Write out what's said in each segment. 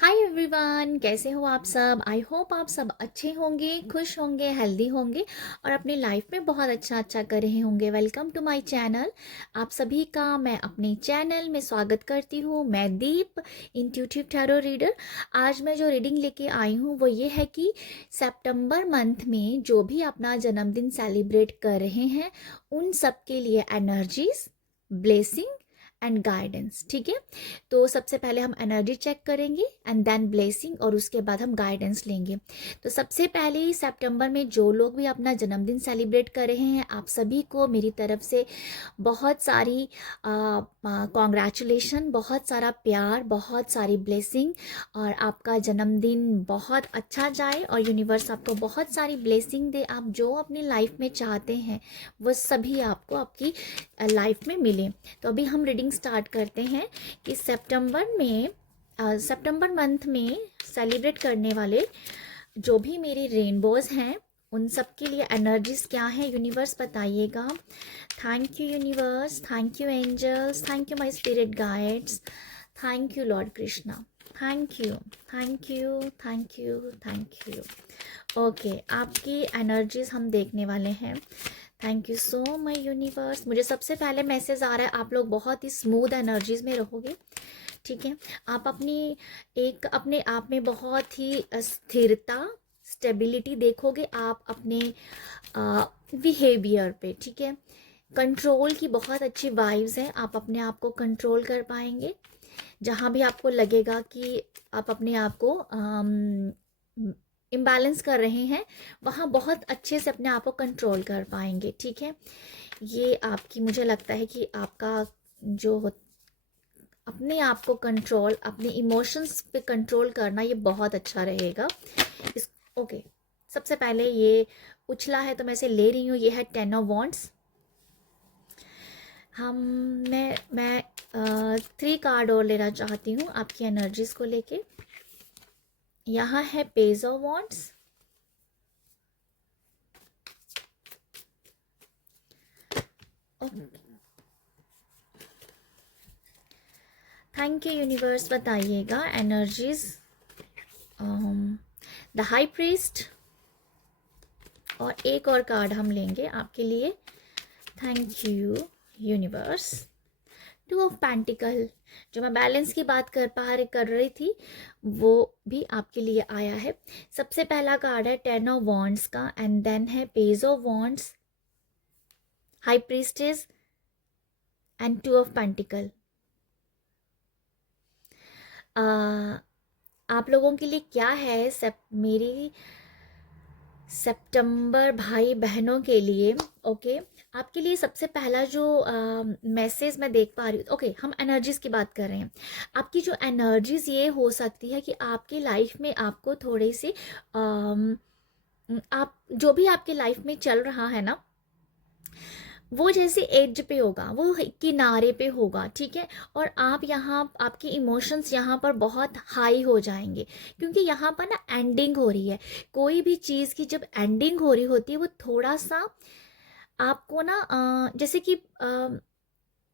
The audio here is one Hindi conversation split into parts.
हाय एवरीवन, कैसे हो आप सब। आई होप आप सब अच्छे होंगे, खुश होंगे, हेल्दी होंगे और अपनी लाइफ में बहुत अच्छा कर रहे होंगे। Welcome to my channel. आप सभी का मैं अपने चैनल में स्वागत करती हूँ। मैं दीप, इंट्यूटिव टैरो रीडर। आज मैं जो रीडिंग लेके आई हूँ वो ये है कि सितंबर मंथ में जो भी अपना जन्मदिन सेलिब्रेट कर रहे हैं उन सब के लिए एनर्जीज, ब्लेसिंग एंड गाइडेंस। ठीक है, तो सबसे पहले हम एनर्जी चेक करेंगे एंड देन ब्लेसिंग और उसके बाद हम गाइडेंस लेंगे। तो सबसे पहले सितंबर में जो लोग भी अपना जन्मदिन सेलिब्रेट कर रहे हैं आप सभी को मेरी तरफ से बहुत सारी कॉन्ग्रेचुलेशन, बहुत सारा प्यार, बहुत सारी ब्लेसिंग और आपका जन्मदिन बहुत अच्छा जाए और यूनिवर्स आपको बहुत सारी ब्लेसिंग दे। आप जो अपनी लाइफ में चाहते हैं वो सभी आपको आपकी लाइफ में मिले। तो अभी हम रीडिंग स्टार्ट करते हैं कि सितंबर मंथ में सेलिब्रेट करने वाले जो भी मेरी रेनबोज हैं उन सब के लिए एनर्जीज क्या है यूनिवर्स बताइएगा। Thank you universe, thank you angels, thank you my spirit guides, thank you Lord Krishna, thank you, thank you, thank you, thank you. Okay, आपकी एनर्जीज हम देखने वाले हैं। Thank you so much universe. मुझे सबसे पहले मैसेज आ रहा है आप लोग बहुत ही स्मूथ एनर्जीज में रहोगे। ठीक है, आप अपने आप में बहुत ही स्थिरता, स्टेबिलिटी देखोगे आप अपने बिहेवियर पे। ठीक है, कंट्रोल की बहुत अच्छी वाइब्स हैं, आप अपने आप को कंट्रोल कर पाएंगे। जहाँ भी आपको लगेगा कि आप अपने आप को इम्बैलेंस कर रहे हैं वहाँ बहुत अच्छे से अपने आप को कंट्रोल कर पाएंगे। ठीक है, ये आपकी, मुझे लगता है कि आपका जो अपने आप को कंट्रोल, अपने इमोशंस पे कंट्रोल करना ये बहुत अच्छा रहेगा। इस ओके, सबसे पहले ये उछला है तो मैं इसे ले रही हूँ। ये है 10 ऑफ वॉन्ड्स। हम मैं 3 कार्ड और लेना चाहती हूँ आपकी एनर्जीज को लेके। यहाँ है page of wands, thank you universe. बताइएगा एनर्जीज। द हाई प्रीस्ट और एक और कार्ड हम लेंगे आपके लिए। Thank you universe. 2 of pentacle, जो मैं बैलेंस की बात कर रही थी वो भी आपके लिए आया है। सबसे पहला कार्ड है 10 ऑफ वॉन्ड्स का एंड देन है page of wands, high priestess and 2 of pentacle. आप लोगों के लिए क्या है मेरी सितंबर भाई बहनों के लिए। ओके, आपके लिए सबसे पहला जो मैसेज मैं देख पा रही हूँ। ओके, हम एनर्जीज की बात कर रहे हैं। आपकी जो एनर्जीज ये हो सकती है कि आपकी लाइफ में आपको थोड़े से आप जो भी आपके लाइफ में चल रहा है ना वो जैसे एज पे होगा, वो किनारे पे होगा। ठीक है, और आप यहाँ आपके इमोशंस यहाँ पर बहुत हाई हो जाएंगे क्योंकि यहाँ पर ना एंडिंग हो रही है। कोई भी चीज़ की जब एंडिंग हो रही होती है वो थोड़ा सा आपको ना जैसे कि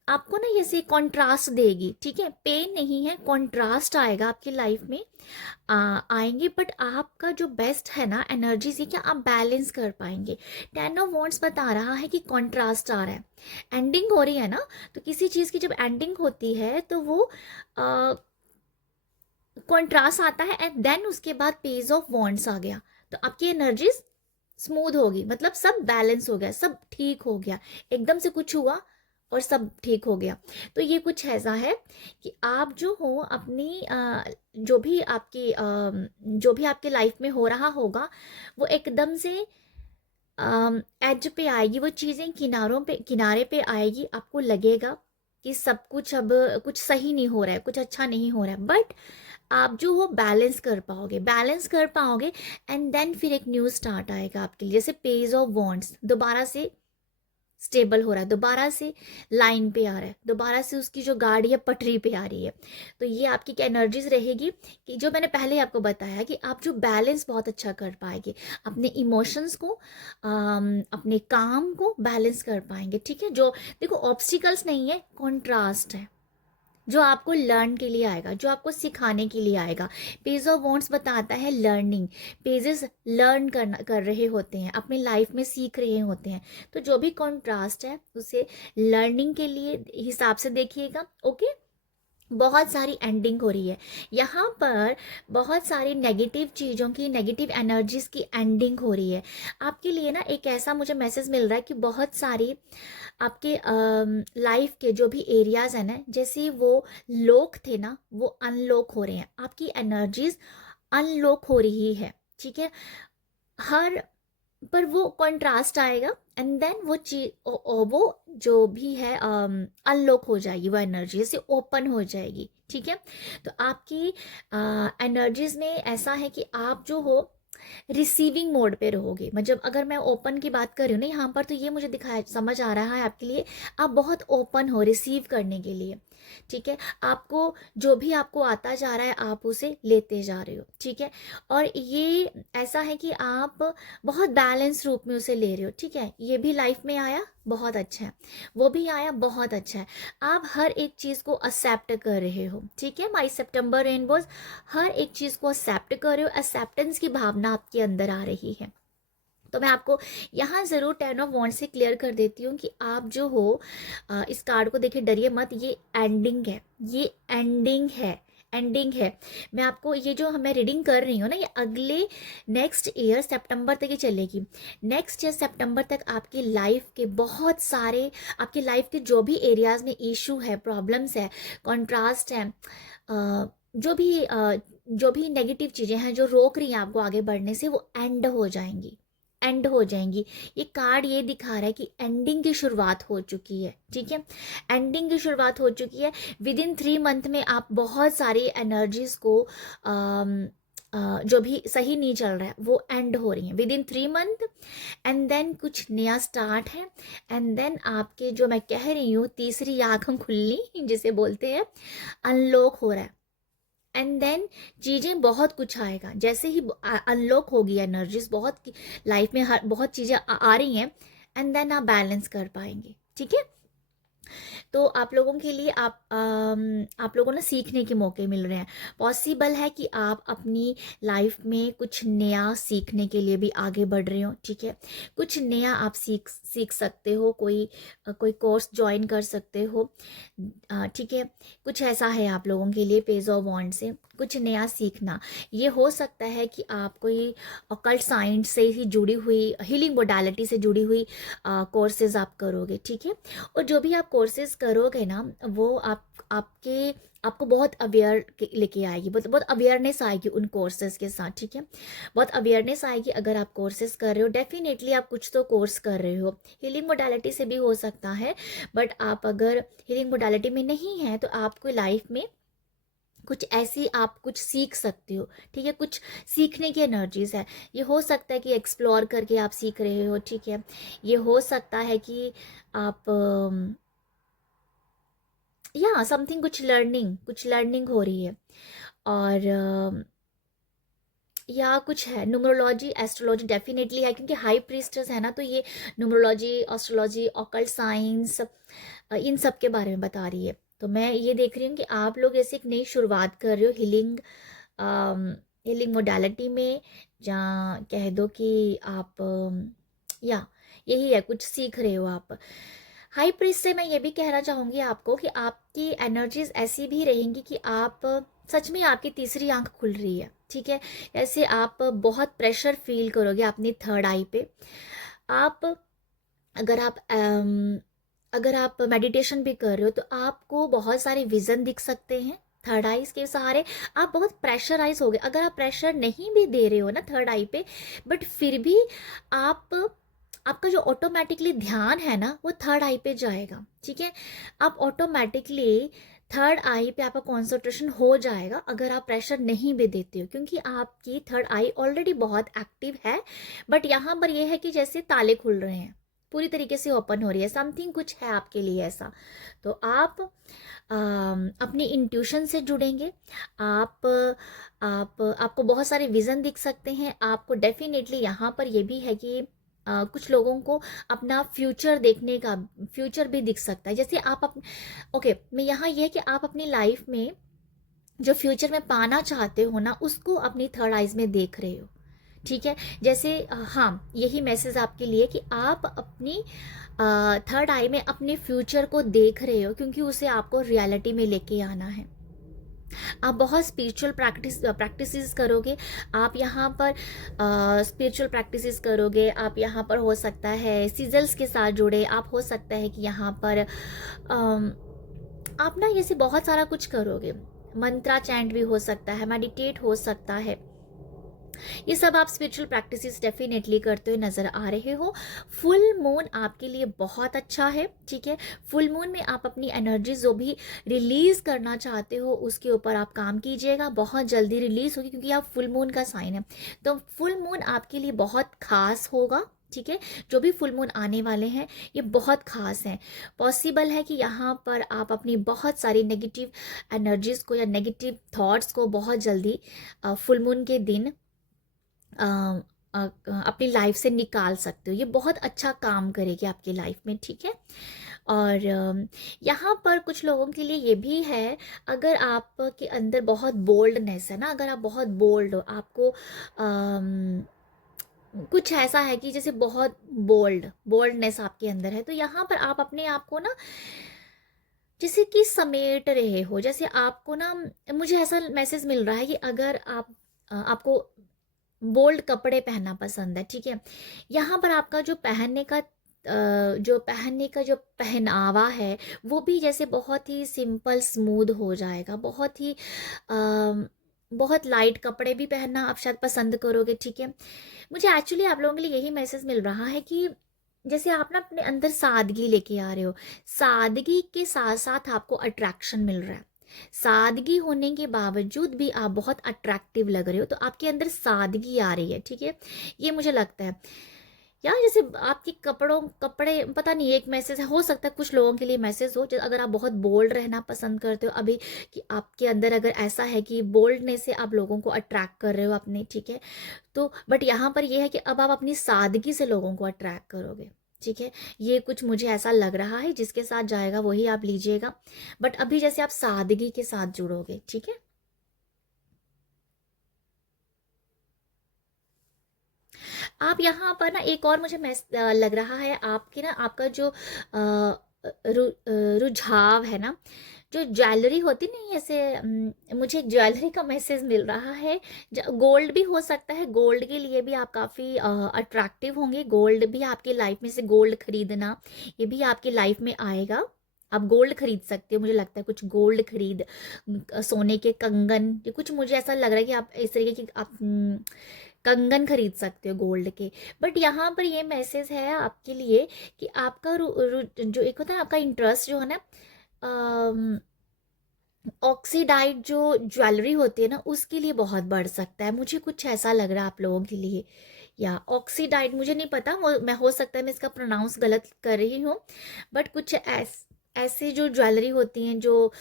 आपको ना जैसे कॉन्ट्रास्ट देगी। ठीक है, पेन नहीं है, कॉन्ट्रास्ट आएगा आपकी लाइफ में। आएंगे बट आपका जो बेस्ट है ना एनर्जी से क्या आप बैलेंस कर पाएंगे। 10 ऑफ वॉन्ड्स बता रहा है कि कॉन्ट्रास्ट आ रहा है, एंडिंग हो रही है ना। तो किसी चीज़ की जब एंडिंग होती है तो वो कॉन्ट्रास्ट आता है एंड देन उसके बाद पेज ऑफ वॉन्ड्स आ गया तो आपकी एनर्जीज स्मूथ होगी, मतलब सब बैलेंस हो गया, सब ठीक हो गया, एकदम से कुछ हुआ और सब ठीक हो गया। तो ये कुछ ऐसा है कि आप जो हो अपनी जो भी आपके लाइफ में हो रहा होगा वो एकदम से एज पे आएगी, वो चीज़ें किनारे पे आएगी। आपको लगेगा कि सब कुछ अब कुछ सही नहीं हो रहा है, कुछ अच्छा नहीं हो रहा है, बट आप जो हो बैलेंस कर पाओगे एंड देन फिर एक न्यू स्टार्ट आएगा आपके लिए। जैसे पेज ऑफ वॉन्ड्स दोबारा से स्टेबल हो रहा है, दोबारा से लाइन पे आ रहा है, दोबारा से उसकी जो गाड़ी है पटरी पे आ रही है। तो ये आपकी क्या एनर्जीज रहेगी कि जो मैंने पहले आपको बताया कि आप जो बैलेंस बहुत अच्छा कर पाएंगे, अपने इमोशंस को अपने काम को बैलेंस कर पाएंगे। ठीक है, जो देखो ऑब्स्टिकल्स नहीं है, कॉन्ट्रास्ट है। जो आपको लर्न के लिए आएगा, जो आपको सिखाने के लिए आएगा। पेज ऑफ वॉन्ड्स बताता है लर्निंग, पेजेस लर्न कर रहे होते हैं, अपनी लाइफ में सीख रहे होते हैं। तो जो भी कॉन्ट्रास्ट है उसे लर्निंग के लिए हिसाब से देखिएगा। ओके, बहुत सारी एंडिंग हो रही है यहाँ पर, बहुत सारी नेगेटिव चीज़ों की, नेगेटिव एनर्जीज की एंडिंग हो रही है आपके लिए ना। एक ऐसा मुझे मैसेज मिल रहा है कि बहुत सारी आपके लाइफ के जो भी एरियाज हैं ना, जैसे वो लोक थे ना, वो अनलॉक हो रहे हैं, आपकी एनर्जीज अनलॉक हो रही है। ठीक है, हर पर वो कंट्रास्ट आएगा एंड देन वो चीज वो जो भी है अनलॉक हो जाएगी, वो एनर्जी से ओपन हो जाएगी। ठीक है, तो आपकी एनर्जीज में ऐसा है कि आप जो हो रिसीविंग मोड पे रहोगे। मतलब अगर मैं ओपन की बात कर रही हूँ ना यहाँ पर, तो ये मुझे दिखाया, समझ आ रहा है आपके लिए, आप बहुत ओपन हो रिसीव करने के लिए। ठीक है, आपको जो भी आपको आता जा रहा है आप उसे लेते जा रहे हो। ठीक है, और ये ऐसा है कि आप बहुत बैलेंस रूप में उसे ले रहे हो। ठीक है, ये भी लाइफ में आया, बहुत अच्छा है, वो भी आया, बहुत अच्छा है। आप हर एक चीज़ को एक्सेप्ट कर रहे हो। ठीक है, माई सितंबर रेनबोज, हर एक चीज़ को एक्सेप्ट कर रहे हो, एक्सेप्टेंस की भावना आपके अंदर आ रही है। तो मैं आपको यहाँ ज़रूर टेन ऑफ वॉन्ड से क्लियर कर देती हूँ कि आप जो हो इस कार्ड को देखिए, डरिए मत, ये एंडिंग है, ये एंडिंग है, एंडिंग है। मैं आपको ये जो मैं रीडिंग कर रही हूँ ना, ये अगले नेक्स्ट ईयर सितंबर तक ही चलेगी। नेक्स्ट ईयर सितंबर तक आपकी लाइफ के बहुत सारे, आपकी लाइफ के जो भी एरियाज में इशू है, प्रॉब्लम्स है, कॉन्ट्रास्ट है, जो भी नेगेटिव चीज़ें हैं जो रोक रही हैं आपको आगे बढ़ने से, वो एंड हो जाएंगी, एंड हो जाएंगी। ये कार्ड ये दिखा रहा है कि एंडिंग की शुरुआत हो चुकी है। ठीक है, एंडिंग की शुरुआत हो चुकी है। विद इन 3 मंथ में आप बहुत सारी एनर्जीज को जो भी सही नहीं चल रहा है वो एंड हो रही हैं with in 3 month. And then कुछ नया स्टार्ट है। एंड देन आपके जो मैं कह रही हूँ तीसरी आंखें खुलनी जिसे बोलते हैं, अनलॉक हो रहा है। एंड देन चीज़ें बहुत कुछ आएगा, जैसे ही अनलॉक होगी एनर्जीज, बहुत लाइफ में हर बहुत चीज़ें आ रही हैं, एंड देन आप बैलेंस कर पाएंगे। ठीक है, तो आप लोगों के लिए आप लोगों ने सीखने के मौके मिल रहे हैं। पॉसिबल है कि आप अपनी लाइफ में कुछ नया सीखने के लिए भी आगे बढ़ रहे हो। ठीक है, कुछ नया आप सीख सकते हो, कोई कोर्स ज्वाइन कर सकते हो। ठीक है, कुछ ऐसा है आप लोगों के लिए पेज ऑफ वॉन्ड से कुछ नया सीखना। ये हो सकता है कि आप कोई ऑकल्ट साइंस से ही जुड़ी हुई, हीलिंग मोडालिटी से जुड़ी हुई कोर्सेज आप करोगे। ठीक है, और जो भी आप कोर्सेज करोगे ना, वो आपको बहुत अवेयर लेके आएगी, बहुत बहुत अवेयरनेस आएगी उन कोर्सेज के साथ। ठीक है, बहुत अवेयरनेस आएगी अगर आप कोर्सेज कर रहे हो। डेफिनेटली आप कुछ तो कोर्स कर रहे हो, हीलिंग मोडालिटी से भी हो सकता है, बट आप अगर हीलिंग मोडालिटी में नहीं है तो आपको लाइफ में कुछ ऐसी आप कुछ सीख सकते हो। ठीक है, कुछ सीखने की एनर्जीज है। ये हो सकता है कि एक्सप्लोर करके आप सीख रहे हो। ठीक है, ये हो सकता है कि आप या समथिंग, कुछ लर्निंग हो रही है। और या कुछ है, न्यूमरोलॉजी एस्ट्रोलॉजी डेफिनेटली है, क्योंकि हाई प्रीस्टस है ना, तो ये न्यूमरोलॉजी, एस्ट्रोलॉजी, ऑकल्ट साइंस, इन सब के बारे में बता रही है। तो मैं ये देख रही हूँ कि आप लोग ऐसे एक नई शुरुआत कर रहे हो हीलिंग मोडालिटी में, जहाँ कह दो कि आप या यही है, कुछ सीख रहे हो आप। हाई प्रीस्ट से मैं ये भी कहना चाहूँगी आपको कि आपकी एनर्जीज ऐसी भी रहेंगी कि आप सच में, आपकी तीसरी आंख खुल रही है। ठीक है, ऐसे आप बहुत प्रेशर फील करोगे अपनी थर्ड आई पे। आप अगर आप अगर आप मेडिटेशन भी कर रहे हो तो आपको बहुत सारे विजन दिख सकते हैं थर्ड आईज के सहारे। आप बहुत प्रेशराइज हो गए, अगर आप प्रेशर नहीं भी दे रहे हो ना थर्ड आई पे, बट फिर भी आप आपका जो ऑटोमेटिकली ध्यान है ना वो थर्ड आई पे जाएगा। ठीक है, आप ऑटोमेटिकली थर्ड आई पे आपका कॉन्सेंट्रेशन हो जाएगा अगर आप प्रेशर नहीं भी देते हो, क्योंकि आपकी थर्ड आई ऑलरेडी बहुत एक्टिव है। बट यहाँ पर यह है कि जैसे ताले खुल रहे हैं, पूरी तरीके से ओपन हो रही है, समथिंग कुछ है आपके लिए ऐसा। तो आप अपनी इंट्यूशन से जुड़ेंगे। आपको बहुत सारे विज़न दिख सकते हैं। आपको डेफिनेटली यहाँ पर ये भी है कि कुछ लोगों को अपना फ्यूचर देखने का फ्यूचर भी दिख सकता है। जैसे आप ओके, मैं यहाँ ये है कि आप अपनी लाइफ में जो फ्यूचर में पाना चाहते हो ना, उसको अपनी थर्ड आइज में देख रहे हो। ठीक है, जैसे हाँ, यही मैसेज आपके लिए कि आप अपनी थर्ड आई में अपने फ्यूचर को देख रहे हो, क्योंकि उसे आपको रियलिटी में लेके आना है। आप बहुत स्पिरिचुअल प्रैक्टिसेस करोगे। आप यहाँ पर स्पिरिचुअल प्रैक्टिसेस करोगे। आप यहाँ पर हो सकता है सीजल्स के साथ जुड़े, आप हो सकता है कि यहाँ पर आप ना जैसे बहुत सारा कुछ करोगे। मंत्रा चैंट भी हो सकता है, मेडिटेट हो सकता है। ये सब आप स्पिरिचुअल प्रैक्टिसेस डेफिनेटली करते हुए नजर आ रहे हो। फुल मून आपके लिए बहुत अच्छा है। ठीक है, फुल मून में आप अपनी एनर्जी जो भी रिलीज करना चाहते हो उसके ऊपर आप काम कीजिएगा। बहुत जल्दी रिलीज होगी, क्योंकि आप फुल मून का साइन है। तो फुल मून आपके लिए बहुत खास होगा। ठीक है, जो भी फुल मून आने वाले हैं ये बहुत खास हैं। पॉसिबल है कि यहाँ पर आप अपनी बहुत सारी नेगेटिव एनर्जीज को या नेगेटिव थॉट्स को बहुत जल्दी फुल मून के दिन अपनी लाइफ से निकाल सकते हो। ये बहुत अच्छा काम करेगी आपकी लाइफ में। ठीक है, और यहाँ पर कुछ लोगों के लिए ये भी है, अगर आपके अंदर बहुत बोल्डनेस है ना, अगर आप बहुत बोल्ड हो, आपको कुछ ऐसा है कि जैसे बहुत बोल्डनेस आपके अंदर है, तो यहाँ पर आप अपने आप को ना जैसे कि समेट रहे हो। जैसे आपको ना, मुझे ऐसा मैसेज मिल रहा है कि अगर आपको बोल्ड कपड़े पहनना पसंद है। ठीक है, यहाँ पर आपका जो पहनने का जो पहनावा है वो भी जैसे बहुत ही सिंपल स्मूथ हो जाएगा। बहुत लाइट कपड़े भी पहनना आप शायद पसंद करोगे। ठीक है, मुझे एक्चुअली आप लोगों के लिए यही मैसेज मिल रहा है कि जैसे आप ना अपने अंदर सादगी लेके आ रहे हो, सादगी के साथ साथ आपको अट्रैक्शन मिल रहा है। सादगी होने के बावजूद भी आप बहुत अट्रैक्टिव लग रहे हो, तो आपके अंदर सादगी आ रही है। ठीक है, ये मुझे लगता है। या जैसे आपके कपड़े पता नहीं, एक मैसेज हो सकता है कुछ लोगों के लिए मैसेज हो, अगर आप बहुत बोल्ड रहना पसंद करते हो अभी, कि आपके अंदर अगर ऐसा है कि बोल्डनेस से आप लोगों को अट्रैक्ट कर रहे हो अपने। ठीक है, तो बट यहाँ पर ये है कि अब आप अपनी सादगी से लोगों को अट्रैक्ट करोगे। ठीक है, ये कुछ मुझे ऐसा लग रहा है, जिसके साथ जाएगा वही आप लीजिएगा। बट अभी जैसे आप सादगी के साथ जुड़ोगे। ठीक है, आप यहाँ पर ना एक और मुझे लग रहा है आपकी ना, आपका जो रुझाव है ना, जो ज्वेलरी होती नहीं, ऐसे मुझे एक ज्वेलरी का मैसेज मिल रहा है। गोल्ड भी हो सकता है, गोल्ड के लिए भी आप काफ़ी अट्रैक्टिव होंगे। गोल्ड भी आपकी लाइफ में से गोल्ड खरीदना, ये भी आपकी लाइफ में आएगा। आप गोल्ड खरीद सकते हो, मुझे लगता है कुछ गोल्ड खरीद, सोने के कंगन, ये कुछ मुझे ऐसा लग रहा है कि आप इस तरीके की आप कंगन खरीद सकते हो गोल्ड के। बट यहाँ पर ये मैसेज है आपके लिए कि आपका जो एक होता है आपका इंटरेस्ट जो है ना, ऑक्सीडाइड जो ज्वेलरी होती है ना, उसके लिए बहुत बढ़ सकता है। मुझे कुछ ऐसा लग रहा है आप लोगों के लिए। या ऑक्सीडाइड, मुझे नहीं पता, मैं हो सकता है मैं इसका प्रोनाउंस गलत कर रही हूँ। बट कुछ ऐसे जो ज्वेलरी होती हैं जो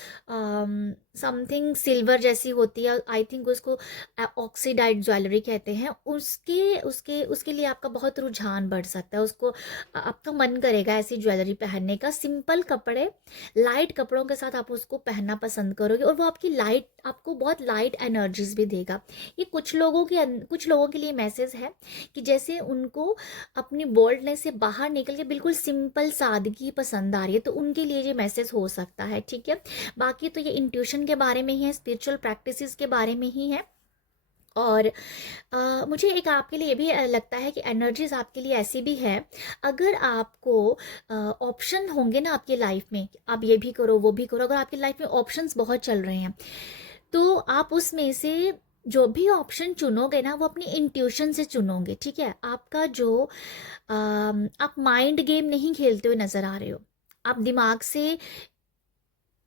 समथिंग सिल्वर जैसी होती है, आई थिंक उसको ऑक्सीडाइड ज्वेलरी कहते हैं, उसके उसके उसके लिए आपका बहुत रुझान बढ़ सकता है। उसको आपका मन करेगा ऐसी ज्वेलरी पहनने का। सिंपल कपड़े, लाइट कपड़ों के साथ आप उसको पहनना पसंद करोगे, और वो आपको बहुत लाइट एनर्जीज भी देगा। ये कुछ लोगों के लिए मैसेज है कि जैसे उनको अपनी बोल्डनेस से बाहर निकल के बिल्कुल सिंपल सादगी पसंद आ रही है, तो उनके लिए ये मैसेज हो सकता है। ठीक है, बाकी तो ये इंट्यूशन के बारे में ही है, स्पिरिचुअल प्रैक्टिसेस के बारे में ही है। और मुझे एक आपके लिए ये भी लगता है कि एनर्जीज आपके लिए ऐसी भी है, अगर आपको ऑप्शन होंगे ना आपकी लाइफ में, आप ये भी करो वो भी करो, अगर आपकी लाइफ में ऑप्शंस बहुत चल रहे हैं, तो आप उसमें से जो भी ऑप्शन चुनोगे ना, वो अपनी इंट्यूशन से चुनोगे। ठीक है, आपका जो आप माइंड गेम नहीं खेलते हुए नजर आ रहे हो। आप दिमाग से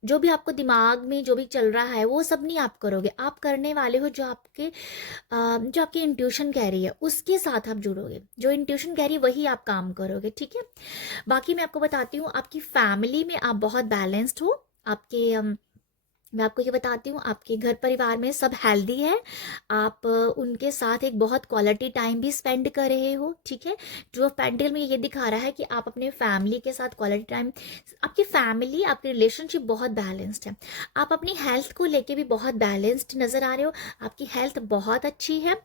जो भी आपको दिमाग में जो भी चल रहा है वो सब नहीं आप करोगे। आप करने वाले हो जो आपकी इंट्यूशन कह रही है उसके साथ आप जुड़ोगे। जो इंट्यूशन कह रही है वही आप काम करोगे। ठीक है, बाकी मैं आपको बताती हूँ, आपकी फैमिली में आप बहुत बैलेंस्ड हो। आपके मैं आपको ये बताती हूँ, आपके घर परिवार में सब हेल्दी है, आप उनके साथ एक बहुत क्वालिटी टाइम भी स्पेंड कर रहे हो, ठीक है। ट्रू ऑफ पेंटिकल में ये दिखा रहा है कि आप अपने फैमिली के साथ क्वालिटी टाइम, आपकी फैमिली, आपकी रिलेशनशिप बहुत बैलेंस्ड है। आप अपनी हेल्थ को लेके भी बहुत बैलेंस्ड नज़र आ रहे हो, आपकी हेल्थ बहुत अच्छी है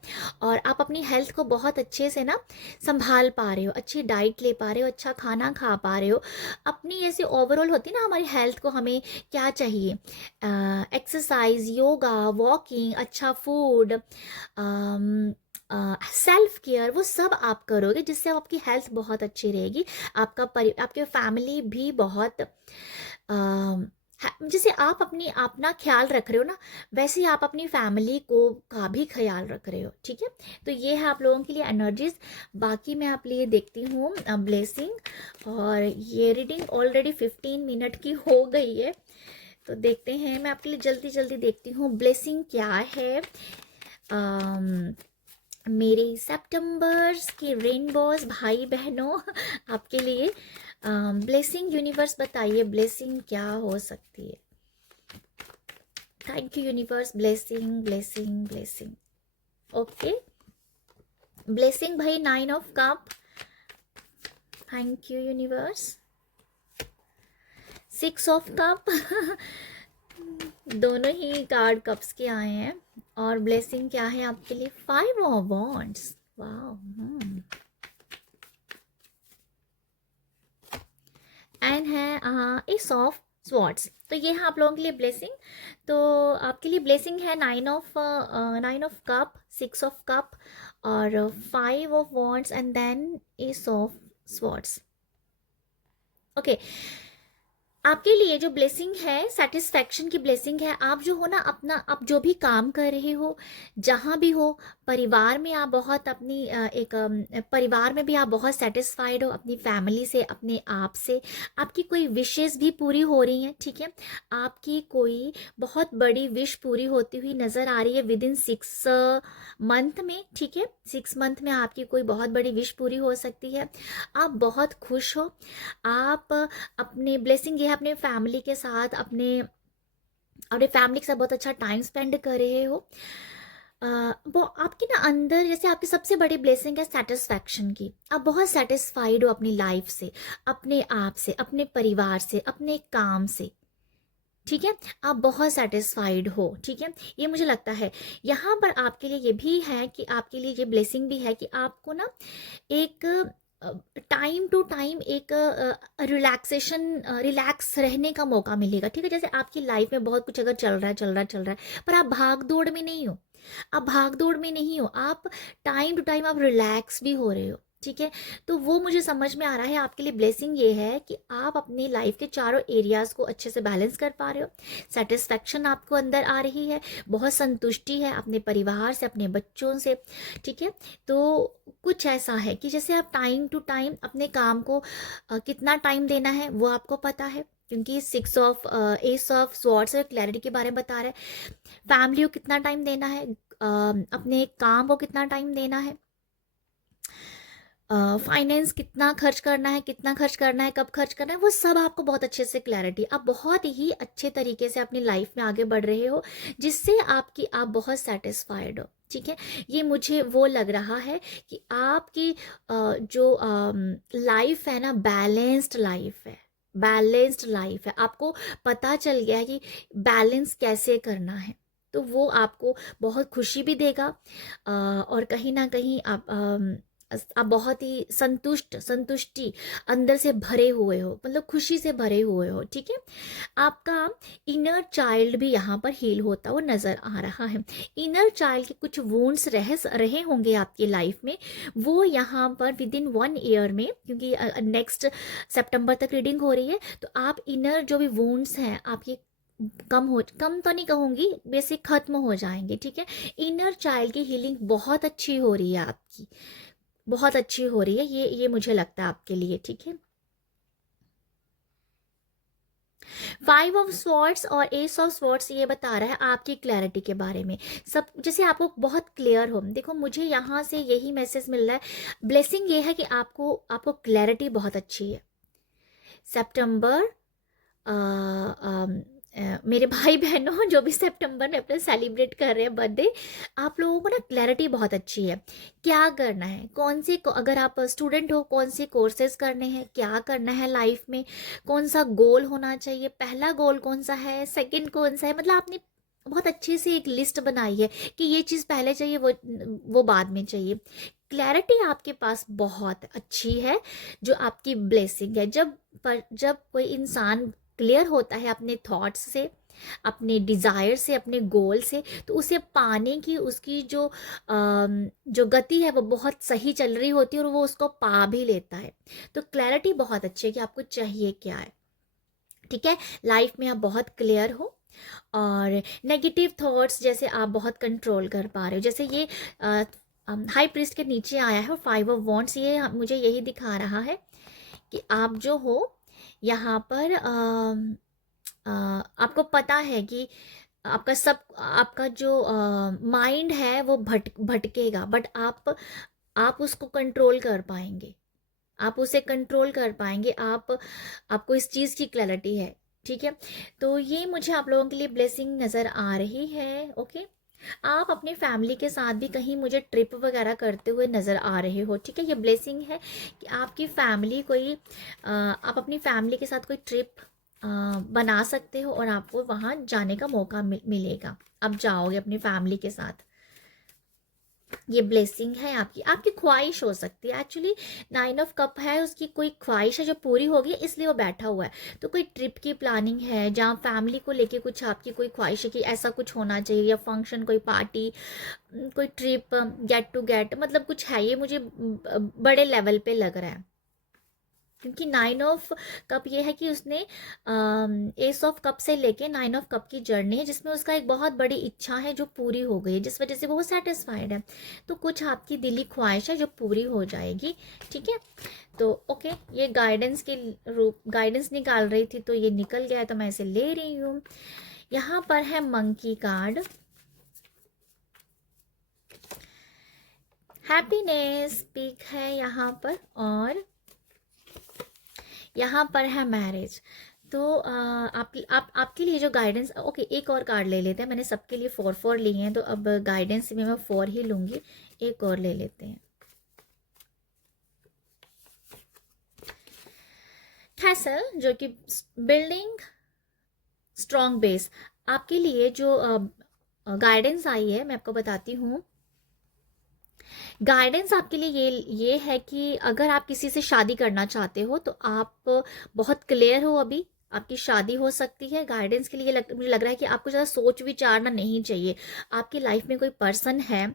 और आप अपनी हेल्थ को बहुत अच्छे से ना संभाल पा रहे हो, अच्छी डाइट ले पा रहे हो, अच्छा खाना खा पा रहे हो। अपनी जैसे ओवरऑल होती है ना हमारी हेल्थ को, हमें क्या चाहिए, एक्सरसाइज, योगा, वॉकिंग, अच्छा फूड, सेल्फ केयर, वो सब आप करोगे जिससे आपकी हेल्थ बहुत अच्छी रहेगी। आपके फैमिली भी बहुत जैसे आप अपना ख्याल रख रहे हो ना, वैसे ही आप अपनी फैमिली को का भी ख्याल रख रहे हो, ठीक है। तो ये है आप लोगों के लिए एनर्जीज। बाकी मैं आप लिए देखती हूँ ब्लेसिंग, और ये रीडिंग ऑलरेडी 15 मिनट की हो गई है, तो देखते हैं। मैं आपके लिए जल्दी जल्दी देखती हूँ ब्लेसिंग क्या है। मेरे सितंबर्स के रेनबोज भाई बहनों आपके लिए ब्लेसिंग यूनिवर्स बताइए, ब्लेसिंग क्या हो सकती है। Thank you universe, blessing blessing blessing. Okay, blessing भाई 9 of cup, thank you universe. 6 of cup दोनों ही कार्ड कप्स के आए हैं। और ब्लेसिंग क्या है आपके लिए, 5 ऑफ वॉन्ड्स, वाओ। एंड है एस ऑफ स्वॉर्ड्स। तो ये है आप लोगों के लिए ब्लेसिंग। तो आपके लिए ब्लेसिंग है 9 ऑफ कप, 6 ऑफ कप और 5 of wands and then ace of swords. Okay, आपके लिए जो ब्लेसिंग है सेटिस्फैक्शन की ब्लेसिंग है। आप जो हो ना, अपना आप जो भी काम कर रहे हो, जहाँ भी हो, परिवार में आप बहुत अपनी परिवार में भी आप बहुत सेटिस्फाइड हो अपनी फैमिली से, अपने आप से। आपकी कोई विशेस भी पूरी हो रही हैं, ठीक है। आपकी कोई बहुत बड़ी विश पूरी होती हुई नज़र आ रही है विद इन 6 मंथ में, ठीक है। 6 मंथ में आपकी कोई बहुत बड़ी विश पूरी हो सकती है। आप बहुत खुश हो, आप अपने ब्लेसिंग ये है अपने फैमिली के साथ, अपने अपने फैमिली के साथ बहुत अच्छा टाइम स्पेंड कर रहे हो। वो आपकी ना अंदर, जैसे आपकी सबसे बड़ी ब्लेसिंग है सेटिस्फैक्शन की। आप बहुत सेटिस्फाइड हो अपनी लाइफ से, अपने आप से, अपने परिवार से, अपने काम से, ठीक है। आप बहुत सेटिस्फाइड हो, ठीक है। ये मुझे लगता है यहाँ पर आपके लिए ये भी है कि आपके लिए ये ब्लेसिंग भी है कि आपको ना एक टाइम टू टाइम एक रिलैक्स रहने का मौका मिलेगा, ठीक है। जैसे आपकी लाइफ में बहुत कुछ अगर चल रहा है पर आप भाग दौड़ में नहीं हो, आप भाग दौड़ में नहीं हो, आप टाइम टू टाइम आप रिलैक्स भी हो रहे हो, ठीक है। तो वो मुझे समझ में आ रहा है आपके लिए ब्लेसिंग ये है कि आप अपनी लाइफ के चारों एरियाज़ को अच्छे से बैलेंस कर पा रहे हो। सेटिस्फैक्शन आपको अंदर आ रही है, बहुत संतुष्टि है अपने परिवार से, अपने बच्चों से, ठीक है। तो कुछ ऐसा है कि जैसे आप टाइम टू टाइम अपने काम को कितना टाइम देना है वो आपको पता है, क्योंकि एस ऑफ स्वॉर्ड्स क्लैरिटी के बारे में बता रहा है। फैमिली को कितना टाइम देना है, अपने काम को कितना टाइम देना है, फाइनेंस कितना खर्च करना है, कितना खर्च करना है, कब खर्च करना है, वो सब आपको बहुत अच्छे से क्लैरिटी। आप बहुत ही अच्छे तरीके से अपनी लाइफ में आगे बढ़ रहे हो, जिससे आप बहुत सेटिस्फाइड हो, ठीक है। ये मुझे वो लग रहा है कि आपकी जो लाइफ है ना, बैलेंस्ड लाइफ है, बैलेंस्ड लाइफ है। आपको पता चल गया है कि बैलेंस कैसे करना है, तो वो आपको बहुत खुशी भी देगा। और कहीं ना कहीं आप बहुत ही संतुष्टि अंदर से भरे हुए हो, मतलब खुशी से भरे हुए हो, ठीक है। आपका इनर चाइल्ड भी यहाँ पर हील होता हुआ नजर आ रहा है। इनर चाइल्ड के कुछ वुंड्स रहे होंगे आपकी लाइफ में, वो यहाँ पर विद इन 1 ईयर में, क्योंकि नेक्स्ट सितंबर तक रीडिंग हो रही है, तो आप इनर जो भी वुंड्स हैं आपके कम तो नहीं कहूँगी, बेसिक खत्म हो जाएंगे, ठीक है। इनर चाइल्ड की हीलिंग बहुत अच्छी हो रही है आपकी, बहुत अच्छी हो रही है, ये मुझे लगता है आपके लिए, ठीक है। 5 ऑफ स्वॉर्ड्स और एस ऑफ स्वॉर्ड्स ये बता रहा है आपकी क्लैरिटी के बारे में। सब जैसे आपको बहुत क्लियर हो, देखो मुझे यहाँ से यही मैसेज मिल रहा है। ब्लेसिंग ये है कि आपको क्लैरिटी बहुत अच्छी है। सितंबर मेरे भाई बहनों जो भी सितंबर में अपने सेलिब्रेट कर रहे हैं बर्थडे, आप लोगों को ना क्लैरिटी बहुत अच्छी है। क्या करना है, अगर आप स्टूडेंट हो, कौन से कोर्सेज करने हैं, क्या करना है लाइफ में, कौन सा गोल होना चाहिए, पहला गोल कौन सा है, सेकंड कौन सा है, मतलब आपने बहुत अच्छे से एक लिस्ट बनाई है कि ये चीज़ पहले चाहिए, वो बाद में चाहिए। क्लैरिटी आपके पास बहुत अच्छी है, जो आपकी ब्लेसिंग है। जब कोई इंसान क्लियर होता है अपने थॉट्स से, अपने डिज़ायर से, अपने गोल से, तो उसे पाने की उसकी जो गति है वो बहुत सही चल रही होती है और वो उसको पा भी लेता है। तो क्लैरिटी बहुत अच्छी है कि आपको चाहिए क्या है। ठीक है, लाइफ में आप बहुत क्लियर हो, और नेगेटिव थॉट्स जैसे आप बहुत कंट्रोल कर पा रहे हो। जैसे ये हाई प्रीस्ट के नीचे आया है 5 of Wands, ये मुझे यही दिखा रहा है कि आप जो हो यहाँ पर आपको पता है कि आपका जो माइंड है वो भटकेगा, बट आप उसको कंट्रोल कर पाएंगे, आप उसे कंट्रोल कर पाएंगे, आपको इस चीज़ की क्लैरिटी है। ठीक है, तो ये मुझे आप लोगों के लिए ब्लेसिंग नज़र आ रही है। ओके, आप अपनी फैमिली के साथ भी कहीं मुझे ट्रिप वगैरह करते हुए नज़र आ रहे हो। ठीक है, ये ब्लेसिंग है कि आपकी फैमिली आप अपनी फैमिली के साथ कोई ट्रिप बना सकते हो और आपको वहाँ जाने का मौका मिलेगा। आप जाओगे अपनी फैमिली के साथ, ये ब्लेसिंग है आपकी। आपकी ख्वाहिश हो सकती है, एक्चुअली 9 of Cup है, उसकी कोई ख्वाहिश है जो पूरी होगी, इसलिए वो बैठा हुआ है। तो कोई ट्रिप की प्लानिंग है जहाँ फैमिली को लेके कुछ आपकी कोई ख्वाहिश है कि ऐसा कुछ होना चाहिए, या फंक्शन, कोई पार्टी, कोई ट्रिप, गेट टू गेट, मतलब कुछ है, ये मुझे बड़े लेवल पे लग रहा है। क्योंकि 9 of Cup ये है कि उसने Ace of Cup से लेके 9 of Cup की जर्नी है, जिसमें उसका एक बहुत बड़ी इच्छा है जो पूरी हो गई है, जिस वजह से वो सेटिस्फाइड है। तो कुछ आपकी दिली ख्वाहिश है जो पूरी हो जाएगी। ठीक है, तो ओके, ये गाइडेंस निकाल रही थी तो ये निकल गया, तो मैं इसे ले रही हूँ। यहाँ पर है मंकी कार्ड, हैप्पीनेस पिक है यहाँ पर, और यहाँ पर है मैरिज। तो आपके लिए जो गाइडेंस, ओके, एक और कार्ड ले लेते हैं। मैंने सबके लिए 4 लिए हैं, तो अब गाइडेंस में मैं 4 ही लूँगी। एक और ले लेते हैं। कैसल, जो कि बिल्डिंग स्ट्रॉन्ग बेस। आपके लिए जो गाइडेंस आई है मैं आपको बताती हूँ। गाइडेंस आपके लिए ये है कि अगर आप किसी से शादी करना चाहते हो तो आप बहुत क्लियर हो, अभी आपकी शादी हो सकती है। गाइडेंस के लिए मुझे लग रहा है कि आपको ज़्यादा सोच विचारना नहीं चाहिए। आपकी लाइफ में कोई पर्सन है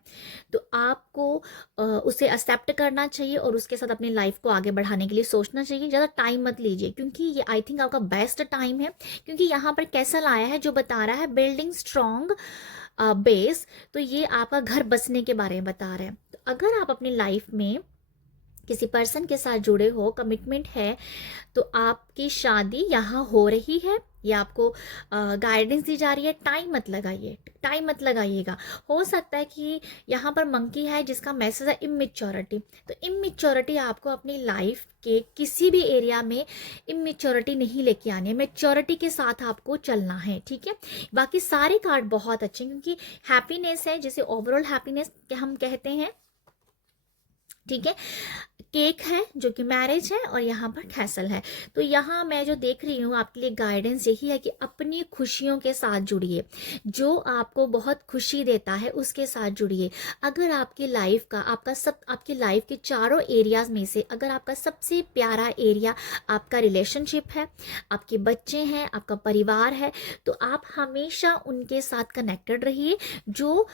तो आपको उसे एक्सेप्ट करना चाहिए और उसके साथ अपनी लाइफ को आगे बढ़ाने के लिए सोचना चाहिए। ज़्यादा टाइम मत लीजिए, क्योंकि ये आई थिंक आपका बेस्ट टाइम है। क्योंकि यहाँ पर कैसल आया है जो बता रहा है बिल्डिंग स्ट्रॉन्ग बेस, तो ये आपका घर बसने के बारे में बता रहे हैं। तो अगर आप अपनी लाइफ में किसी पर्सन के साथ जुड़े हो, कमिटमेंट है, तो आपकी शादी यहाँ हो रही है, या आपको गाइडेंस दी जा रही है। टाइम मत लगाइएगा। हो सकता है कि यहाँ पर मंकी है जिसका मैसेज है इमेच्योरिटी। तो इमेच्योरिटी आपको अपनी लाइफ के किसी भी एरिया में इमेच्योरिटी नहीं लेके आनी है, मेच्योरिटी के साथ आपको चलना है। ठीक है, बाकी सारे कार्ड बहुत अच्छे हैं, क्योंकि हैप्पीनेस है, जिसे ओवरऑल हैप्पीनेस हम कहते हैं। ठीक है, केक है जो कि मैरिज है, और यहाँ पर कैसल है। तो यहाँ मैं जो देख रही हूँ आपके लिए गाइडेंस यही है कि अपनी खुशियों के साथ जुड़िए, जो आपको बहुत खुशी देता है उसके साथ जुड़िए। अगर आपकी लाइफ के चारों एरियाज में से अगर आपका सबसे प्यारा एरिया आपका रिलेशनशिप है, आपके बच्चे हैं, आपका परिवार है, तो आप हमेशा उनके साथ कनेक्टेड रहिए, जो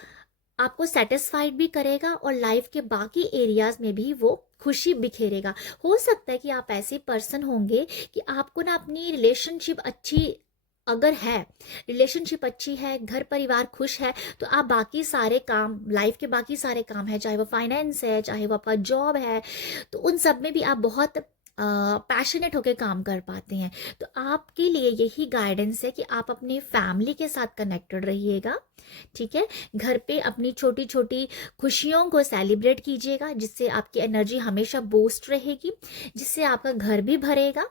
आपको सेटिस्फाइड भी करेगा और लाइफ के बाकी एरियाज में भी वो खुशी बिखेरेगा। हो सकता है कि आप ऐसे पर्सन होंगे कि आपको ना अपनी रिलेशनशिप अच्छी है, घर परिवार खुश है, तो आप बाकी सारे काम, लाइफ के बाकी सारे काम है, चाहे वो फाइनेंस है, चाहे वो आपका जॉब है, तो उन सब में भी आप बहुत पैशनेट होकर काम कर पाते हैं। तो आपके लिए यही गाइडेंस है कि आप अपने फैमिली के साथ कनेक्टेड रहिएगा। ठीक है, घर पे अपनी छोटी छोटी खुशियों को सेलिब्रेट कीजिएगा, जिससे आपकी एनर्जी हमेशा बूस्ट रहेगी, जिससे आपका घर भी भरेगा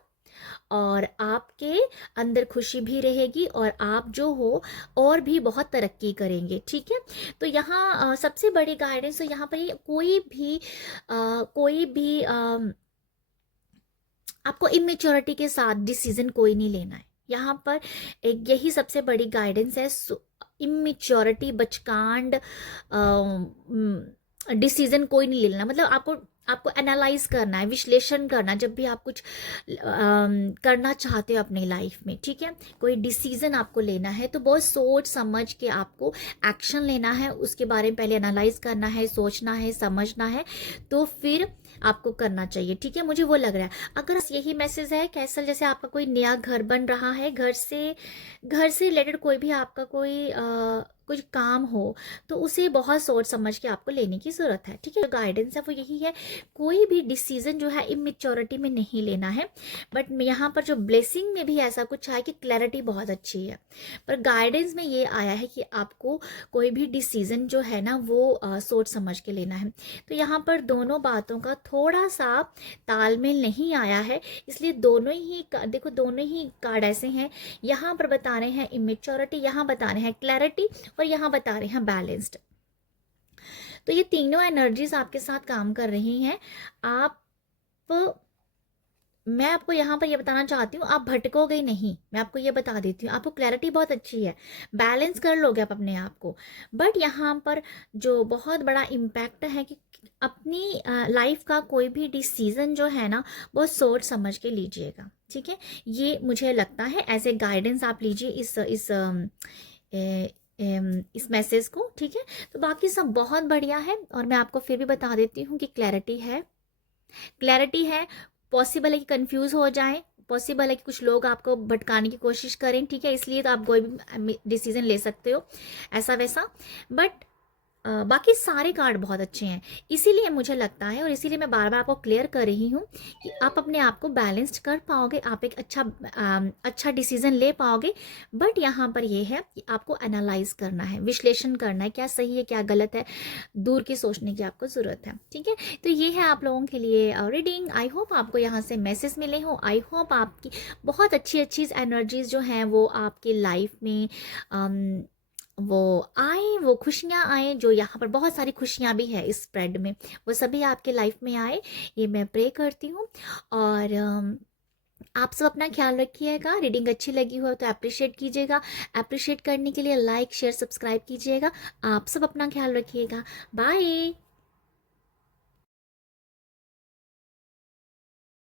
और आपके अंदर खुशी भी रहेगी और आप जो हो और भी बहुत तरक्की करेंगे, ठीक है। तो यहाँ सबसे बड़ी गाइडेंस तो यहाँ पर ये कोई भी आपको इमेच्योरिटी के साथ डिसीजन कोई नहीं लेना है यहाँ पर। एक यही सबसे बड़ी गाइडेंस है। इमेच्योरिटी बचकांड डिसीजन कोई नहीं लेना, मतलब आपको आपको एनालाइज करना है, विश्लेषण करना जब भी आप कुछ करना चाहते हो अपनी लाइफ में, ठीक है। कोई डिसीजन आपको लेना है तो बहुत सोच समझ के आपको एक्शन लेना है, उसके बारे में पहले एनालाइज करना है, सोचना है, समझना है, तो फिर आपको करना चाहिए, ठीक है। मुझे वो लग रहा है। अगर यही मैसेज है कैसल, जैसे आपका कोई नया घर बन रहा है, घर से रिलेटेड कोई भी आपका कोई कुछ काम हो, तो उसे बहुत सोच समझ के आपको लेने की ज़रूरत है, ठीक है। जो गाइडेंस है वो यही है, कोई भी डिसीजन जो है इमेच्योरिटी में नहीं लेना है। बट यहाँ पर जो ब्लेसिंग में भी ऐसा कुछ है कि क्लैरिटी बहुत अच्छी है, पर गाइडेंस में ये आया है कि आपको कोई भी डिसीजन जो है ना वो सोच समझ के लेना है। तो यहाँ पर दोनों बातों का थोड़ा सा तालमेल नहीं आया है, इसलिए दोनों ही देखो दोनों ही कार्ड ऐसे हैं। यहाँ पर बता रहे हैं इमेच्योरिटी, यहाँ बता रहे हैं क्लैरिटी, और यहाँ बता रहे हैं बैलेंस्ड। तो ये तीनों एनर्जीज आपके साथ काम कर रही हैं। आप मैं आपको यहाँ पर ये बताना चाहती हूँ, आप भटकोगे नहीं, मैं आपको ये बता देती हूँ। आपको क्लैरिटी बहुत अच्छी है, बैलेंस कर लोगे आप अपने आप को। बट यहाँ पर जो बहुत बड़ा इम्पैक्ट है कि अपनी लाइफ का कोई भी डिसीजन जो है ना बहुत सोच समझ के लीजिएगा, ठीक है। ये मुझे लगता है एज ए गाइडेंस आप लीजिए इस मैसेज को, ठीक है। तो बाकी सब बहुत बढ़िया है, और मैं आपको फिर भी बता देती हूँ कि क्लैरिटी है। पॉसिबल है कि कंफ्यूज हो जाएं, पॉसिबल है कि कुछ लोग आपको भटकाने की कोशिश करें, ठीक है। इसलिए तो आप कोई भी डिसीजन ले सकते हो ऐसा वैसा, बट बाकी सारे कार्ड बहुत अच्छे हैं। इसीलिए मुझे लगता है, और इसीलिए मैं बार बार आपको क्लियर कर रही हूँ कि आप अपने आप को बैलेंस्ड कर पाओगे, आप एक अच्छा डिसीजन ले पाओगे। बट यहाँ पर ये है कि आपको एनालाइज करना है, विश्लेषण करना है, क्या सही है क्या गलत है, दूर की सोचने की आपको ज़रूरत है, ठीक है। तो ये है आप लोगों के लिए रीडिंग। आई होप आपको यहाँ से मैसेज मिले हो, आई होप आपकी बहुत अच्छी अच्छी एनर्जीज जो हैं वो आपकी लाइफ में वो आए, वो खुशियाँ आए, जो यहाँ पर बहुत सारी खुशियाँ भी है इस स्प्रेड में, वो सभी आपके लाइफ में आए, ये मैं प्रे करती हूँ। और आप सब अपना ख्याल रखिएगा। रीडिंग अच्छी लगी हो तो अप्रिशिएट कीजिएगा, अप्रिशिएट करने के लिए लाइक शेयर सब्सक्राइब कीजिएगा। आप सब अपना ख्याल रखिएगा। बाय।